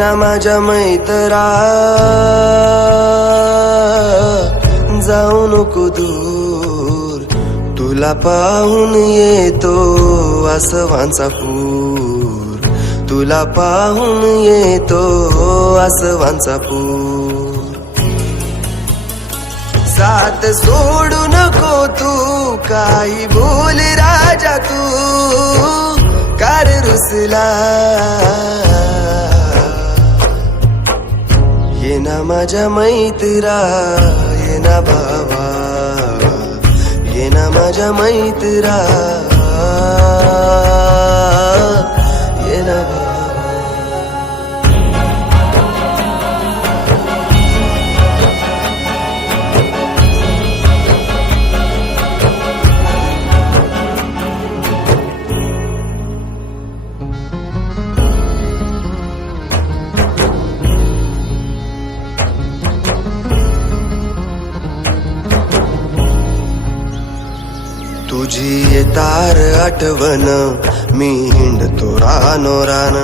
ना माझ्या मैत्रा, जाऊ नको दूर, तुला पाहून येतो आसवांचा पूर, तुला पाहून येतो आसवांचा पूर. साथ सोडू नको तू, काही बोल राजा तू, कार रुसला. ये ना माझ्या मैत्रा, ये ना भावा, ये ना माझ्या मैत्रा, ये ना भावा. तुझी येतार आठवण, मी हिंडतो रानोरान,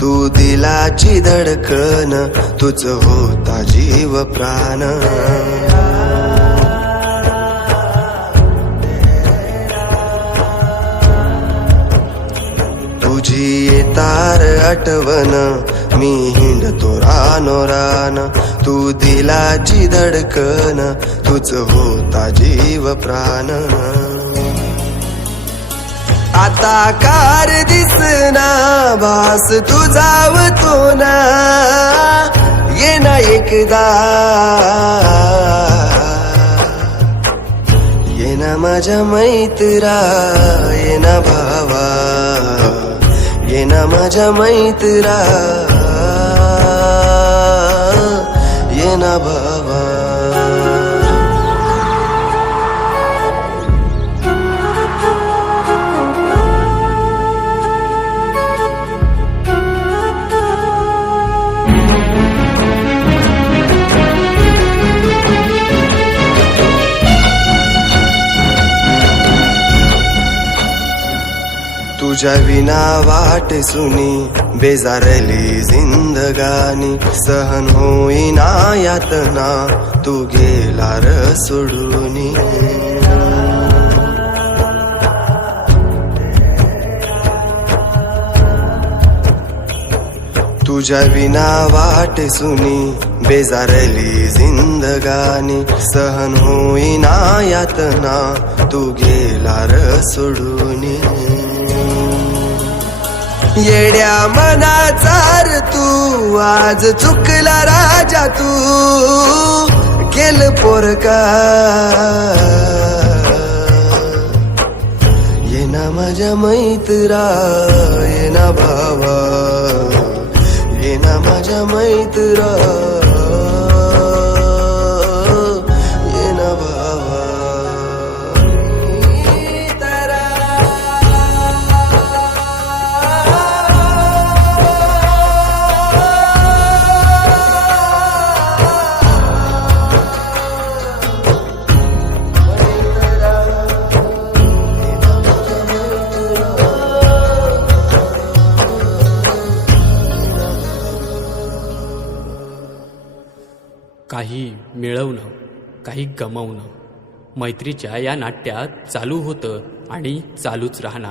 तू दिलाची धडकन, तुझ होता जीव प्राण. तुझी येतार आठवण, मी हिंडतो रानोरान, तू दिलाची धडकन, तुझ होता जीव प्राण. आता कार दिसना भास तुझावतो ना, ये ना एकदा, ये ना माझ्या मैत्रा, ये ना भावा, ये ना माझ्या मैत्रा, ये ना भावा. तुझ्या विना वाट सुनी, बेजारली जिंदगानी, सहन होईना यातना, तू गेला र सोडूनी. तुझ्या विना वाट सुनी, बेजारली जिंदगानी, सहन होईना यातना, तू गेला र सोडूनी. येड्या मनाचा रे तू, आज चुकला राजा तू, केलं पोरका. ये ना माझ्या मैत्रा, ये ना भावा, ये ना माझ्या मैत्रा, ये ना भावा. काही मिळवणं, काही गमावणं, मैत्रीच्या या नाट्यात चालू होतं आणि चालूच राहणार.